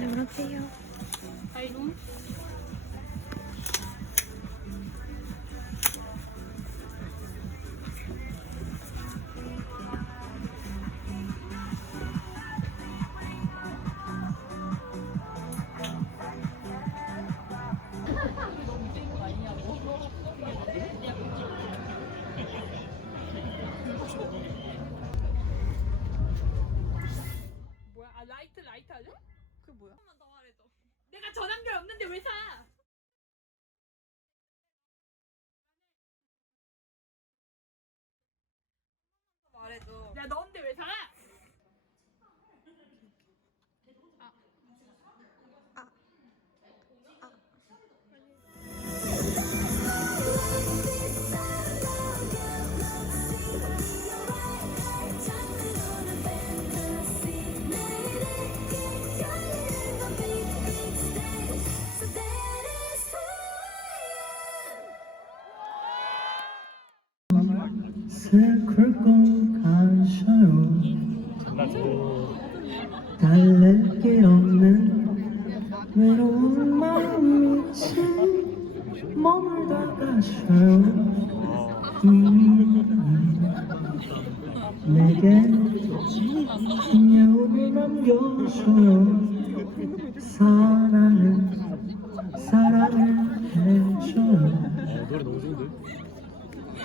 안녕하세요. 아이고. 없는데 왜 사?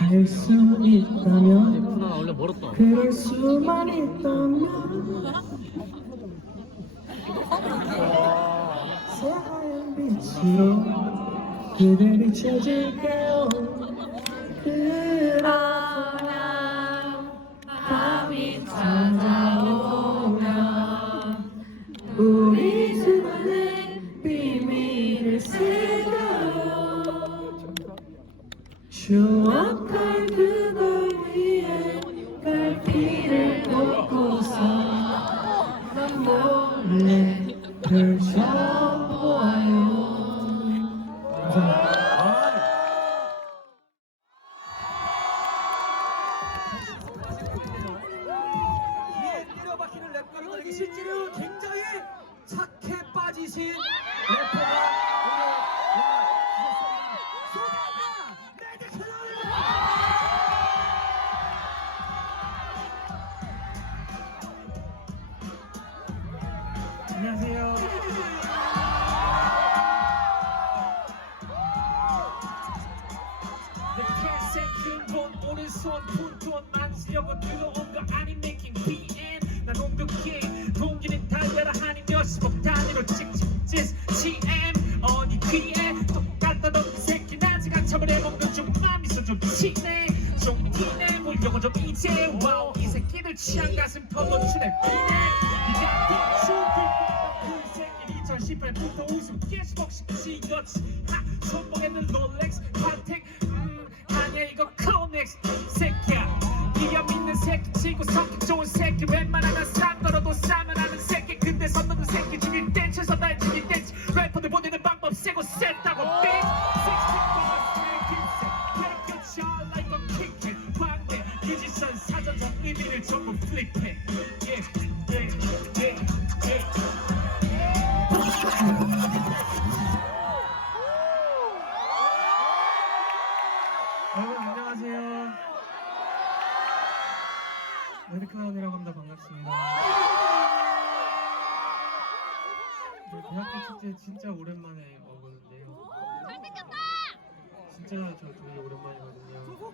할 수 있다면 나 원래 멀었다. 그럴 수만 있다면. 새하얀 빛으로 그대 비춰줄게요. 그러나 밤이 찾아오 몰래 son, punton, man, still got to 새끼 치고 성격 좋은 새끼 웬만하면 산 거로도 싸면 하는 새끼. 근데 선 넘는 새끼 죽일 땐 최선 다해 죽일 땐 래퍼들 보내는 방법 세고 셌다고 bitch. 60잘 like a kick 광대 뮤지션 사전적 의미를 전부 플립해 축제 진짜 오랜만에 오거든요 진짜 저 되게 오랜만이거든요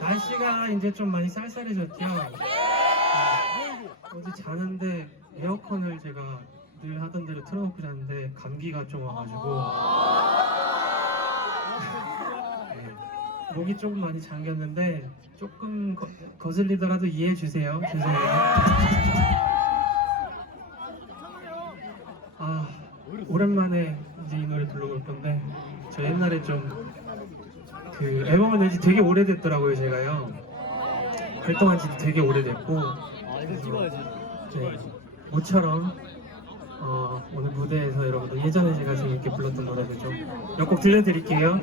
날씨가 이제 좀 많이 쌀쌀해졌죠 네. 어제 자는데 에어컨을 제가 늘 하던 대로 틀어놓고 잤는데 감기가 좀 와가지고 네. 목이 조금 많이 잠겼는데 조금 거, 거슬리더라도 이해해 주세요. 죄송해요. 아 오랜만에 이제 이 노래 불러볼 건데 저 옛날에 좀 그 앨범을 낸지 되게 오래됐더라고요 제가요. 활동한 지도 되게 오래됐고 아, 이거 찍어야지. 네, 모처럼 어, 오늘 무대에서 여러분들 예전에 제가 재밌게 불렀던 노래를 좀 몇 곡 들려드릴게요.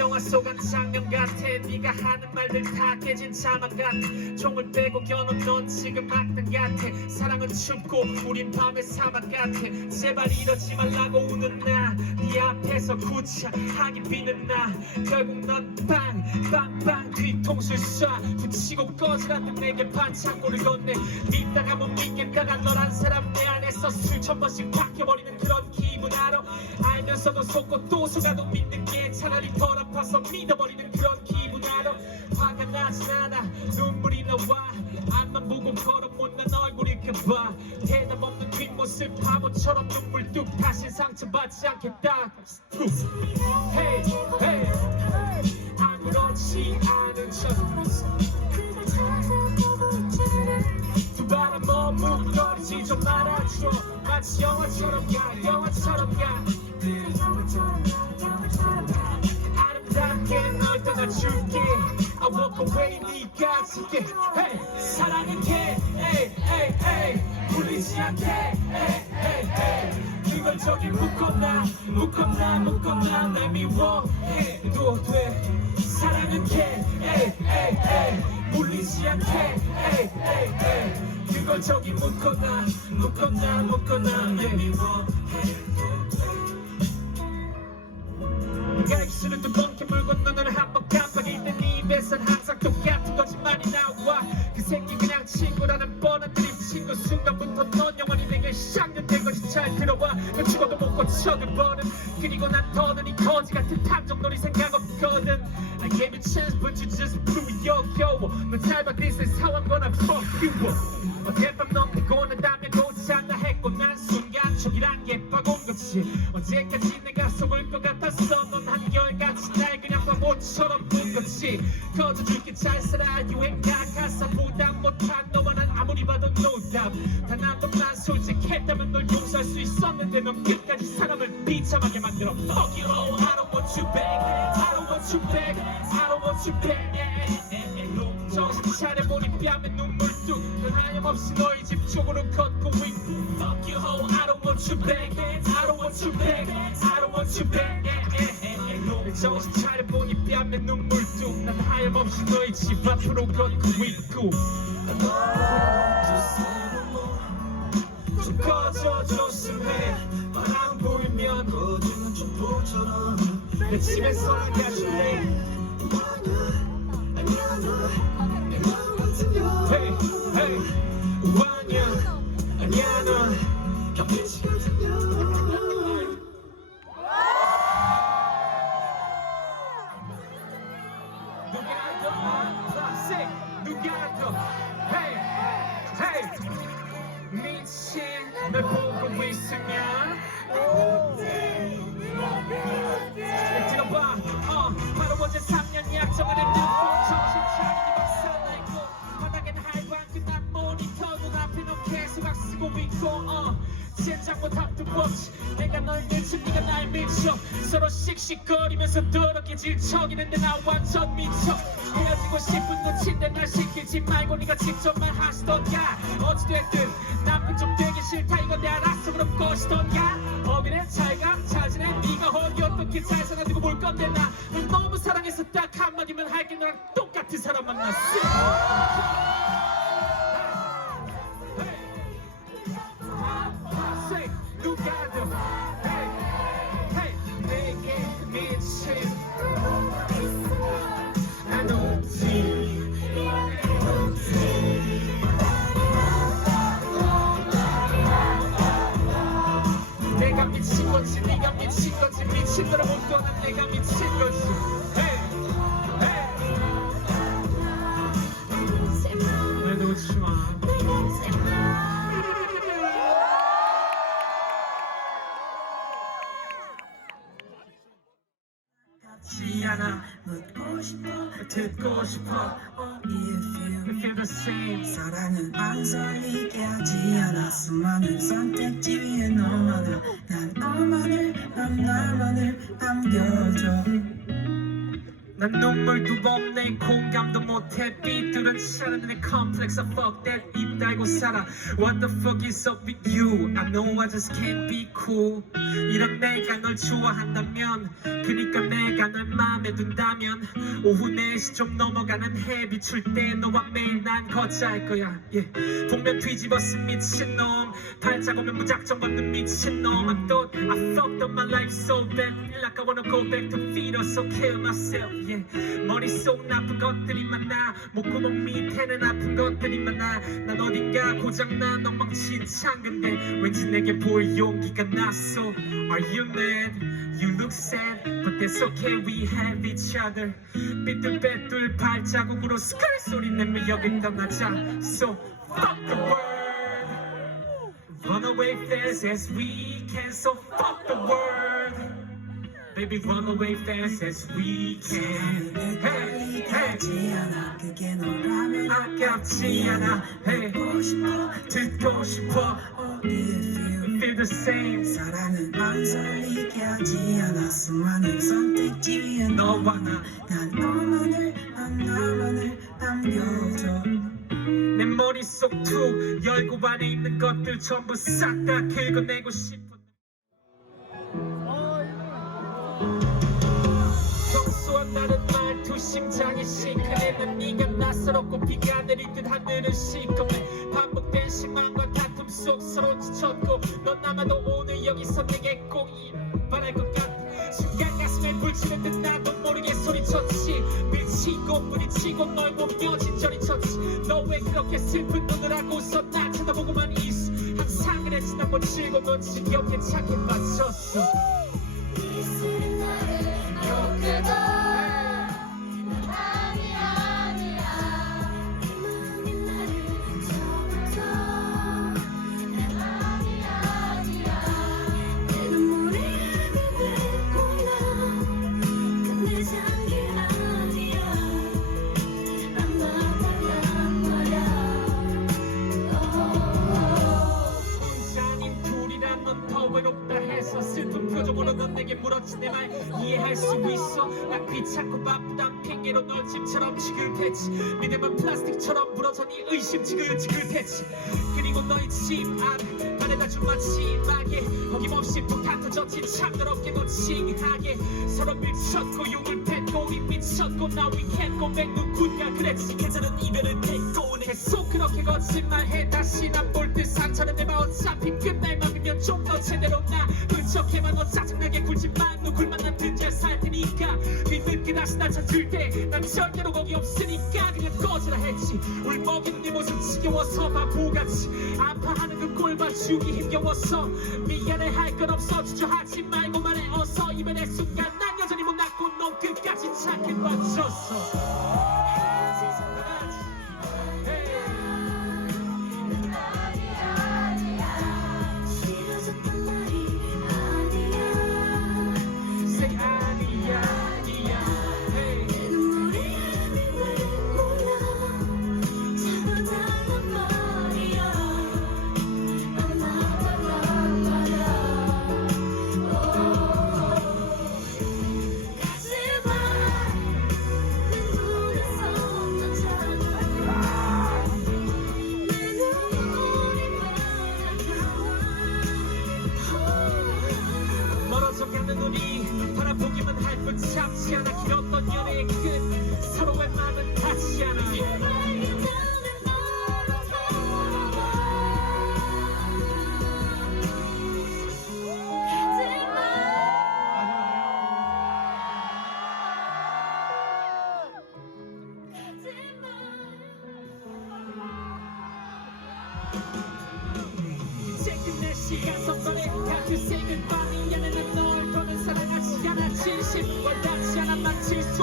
영화 속 한 장면 같아. 네가 하는 말들 다 깨진 자막 같아. 총을 빼고 겨눈 넌 지금 악당 같아. 사랑은 춥고 우린 밤의 사막 같아. 제발 이러지 말라고 우는 나네 앞에서 구차하게 비는 나. 결국 넌 빵 빵빵 뒤통수를 쏴. 붙이고 꺼지라는 내게 반창고를 건네. 믿다가 못 믿겠다가 너란 사람 내 안에서 수천 번씩 바뀌어버리는 그런 기분 알아? 알면서도 속고 또 속아도 믿는 게 차라리 덜 아파서 믿어버리는 그런 기분 알아? 화가 나진 않아. 눈물이 나와. 앞만 보고 걸어 못난 얼굴일까봐. 대답 없는 뒷모습 바보처럼 눈물 뚝 다시 상처받지 않겠다. Hey, hey 아무렇지 않은 바람 머뭇거리지 좀 말아줘. 마치 영화처럼 가 영화처럼 가. 아름 답게 널 떠나줄게. I walk away 네가 지게. Hey, 사랑은. 불리지 않게. Hey, hey, hey. 그걸 저기 묶어놔. 묶어놔 묶어놔. 날 미워해 도 돼 사랑은. 물리지 않게. Hey, hey. 그걸 저기 묶어놔. 묶어놔 묶어놔. 날 미워해 새끼 그냥 친구라는 뻔한 드립 친구 순간부터 넌 영원히 내게 쌍년된 것이 잘 들어와. 너 죽어도 못 고쳐도 버는 그리고 난 더는 이 거지 같은 탐정놀이 생각 없거든. I gave you chance but you just blew your yo 너 닮아 this is how I'm gonna fuck you 어젯밤 넌 피곤하다면 오지 않나 했고 난 순간 촉이란 예뻐온 거지. 언제까지 내가 속을 것 같았어 본 거지 꺼져줄게 잘 살아 유행가 가사 부담 못한 너와 난 아무리 봐도 doubt 단한 번만 솔직했다면 널 용서할 수 있었는데 넌 끝까지 사람을 비참하게 만들어 Fuck you oh I don't want you back I don't want you back I don't want you back 정신 차려보니 뺨에 눈물 뚝넌 하염없이 너의 집 쪽으로 걷고 있고 Fuck you ho I don't want you back I don't want you back I don't want you back 정신 차려보니 뺨에 눈물 뚝 난 하염없이 너의 집 앞으로 걷고 있고. 좀 꺼져줬으면 해. 바람 보이면 거짓말 촛불처럼 내 집에서 나가줄래? Hey, hey, 우아냐 아니야 넌 겹치지 누가 누가 더 Hey, hey 미친 널 보고 있으면 들어봐 어 바로 어제 3년 약정을 했고 정신 차리니 막 살아있고 바닥엔 할방 끝난 모니터 눈앞에 넌 계속 막 쓰고 있고 어 못 have to watch 내가 널 미쳐 네가 날 미쳐. 서로 씩씩거리면서 더럽게 질척이는데 나 완전 미쳐. 헤어지고 싶은 눈치인데 날 시키지 말고 네가 직접 말하시던가. 어찌됐든 나쁜 좀 되기 싫다 이건 내 알았어 그럼 것이던가. 어미네 잘가 잘 지내? 네가 어디 어떻게 잘 사나 두고 볼 건데 나 널 너무 사랑해서 딱 한마디만 할게 너랑 똑같은 사람 만났어 네가 미친 건지 미친 너를 못 떠난 내가 미친 hey 날 놓지 마. 같지 않아 묻고 싶어 듣고 싶어 사랑은 망설이게 하지 않아 수많은 선택지 위에 너만을 난 너만을 난 나만을 남겨줘 난 눈물도 없네 공감도 못해 삐뚤은 차는 내 컴플렉스 fuck that 입 달고 살아 What the fuck is up with you I know I just can't be cool 이런 내가 널 좋아한다면 그니까 내가 널 마음에 둔다면 오후 4시 좀 넘어가는 해 비출 때 너와 매일 난 거자할 거야 yeah. 복면 뒤집어쓴 미친놈 발작 오면 무작정 걷는 미친놈 I thought I fucked up my life so bad Like I wanna go back to feed or so kill myself 머릿속 나쁜 것들이 많아 목구멍 밑에는 아픈 것들이 많아 난 어딘가 고장난 엉망진 창 근데 왠지 내게 볼 용기가 났어 Are you mad? You look sad But that's okay we have each other 삐뚤빼뚤 발자국으로 스컬 소리 내며 여길 떠나자 So fuck the world Run away fast as we can So fuck the world Baby run away fast as we can. 내 Hey hey. 않아 그게 너라면 아깝지 않아 Hey. 듣고 싶어 듣고 싶어. Oh if you Feel the same. 사랑은 안 설리게 하지 않아. 수많은 선택지 위에 너와 나. 난 너만을 난 나만을 남겨줘. 내 머릿속 툭 열고 안에 있는 것들 전부 싹 다 긁어내고 싶어 심장이 시큰해는 네가 낯설었고 비가 내릴 듯 하늘은 시커매 반복된 실망과 다툼 속 서로 지쳤고 넌 아마도 오늘 여기서 내게 꼭 바랄 것 같아. 순간 가슴에 불치는 듯 나도 모르게 소리쳤지. 미치고 부딪히고 널 보며 진절이 쳤지. 너 왜 그렇게 슬픈 눈을 하고서 나 쳐다보고만 있어? 항상 그랬지 난뭐 즐거운 지겹게 착해 빠졌어 표정으로 넌 내게 물었지. 내말 이해할 수 있어. 난 귀찮고 바쁘단 핑계로 널 집처럼 지긋했지. 믿음은 플라스틱처럼 부러져 네 의심 지긋지긋했지. 그리고 너의 집안 바래다 준 마지막에 어김없이 북한 터졌지. 참 더럽게도 칭하게 서로 밀쳤고 욕을 뱉고 우리 미쳤고 can't go back. 누군가 그랬지. 계절은 이별을 뱉고 계속 그렇게 거짓말해. 다시 난볼듯 상처는 내마. 어차피 끝날 맘이면 좀 더 제대로 나. 그척해만 너 짜증나게 굴지만 누굴 만나 든지 살 테니까. 뒤늦게 다시 날 찾을 때난 절대로 거기 없으니까. 그냥 꺼지라 했지. 울먹이는 네 모습 지겨워서 바보같이 아파하는 그 주기 힘겨워서 미안해 할 건 없어. 주저하지 말고 말해. 어서 이별의 순간 난 여전히 못났고 넌 끝까지 착해 빠졌어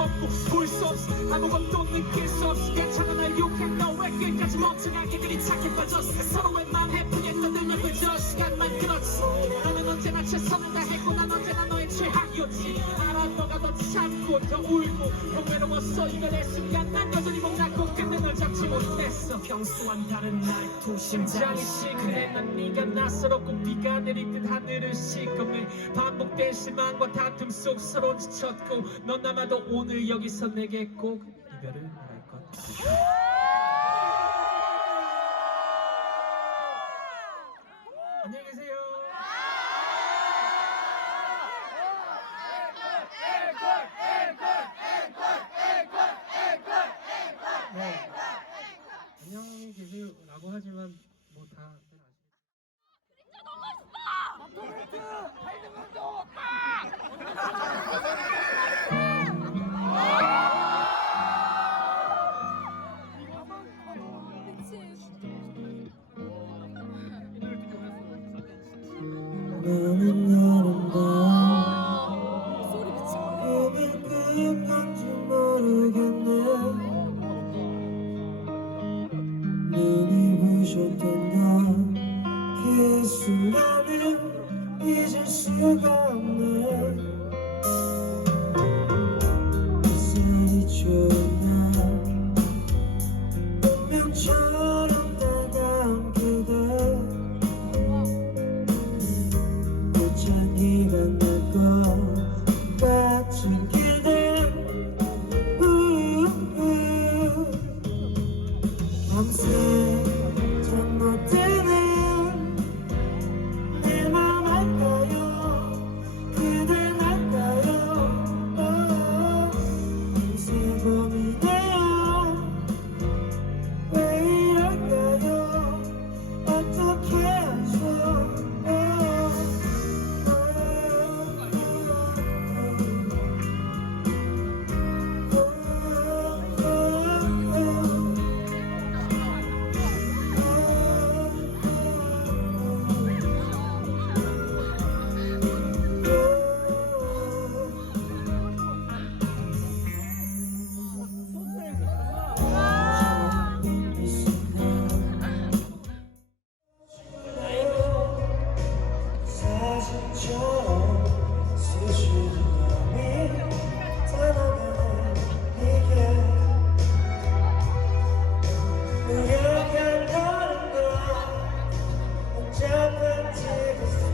없고 볼수 없어. 아무것도 느낄 수 없어. 괜찮아 날 욕해 너왜 끝까지 멍청하게 그리 착해 빠졌어. 서로의 마음 해프게 떠들면 그저 시간만 끌었지 너는 언제나 최선을 알아 너가 더 참고 더 울고 더 외로웠어 이겨낼 순간 난 여전히 못났고 끝내 널 잡지 못했어. 평소와는 다른 날또 심장이 시큰해 난 네가 낯설었고 비가 내리듯 하늘을 시꺼매 반복된 실망과 다툼 속 서로 지쳤고 넌 아마도 오늘 여기서 내게 꼭 이별을 말할 것 같아 나 jump take a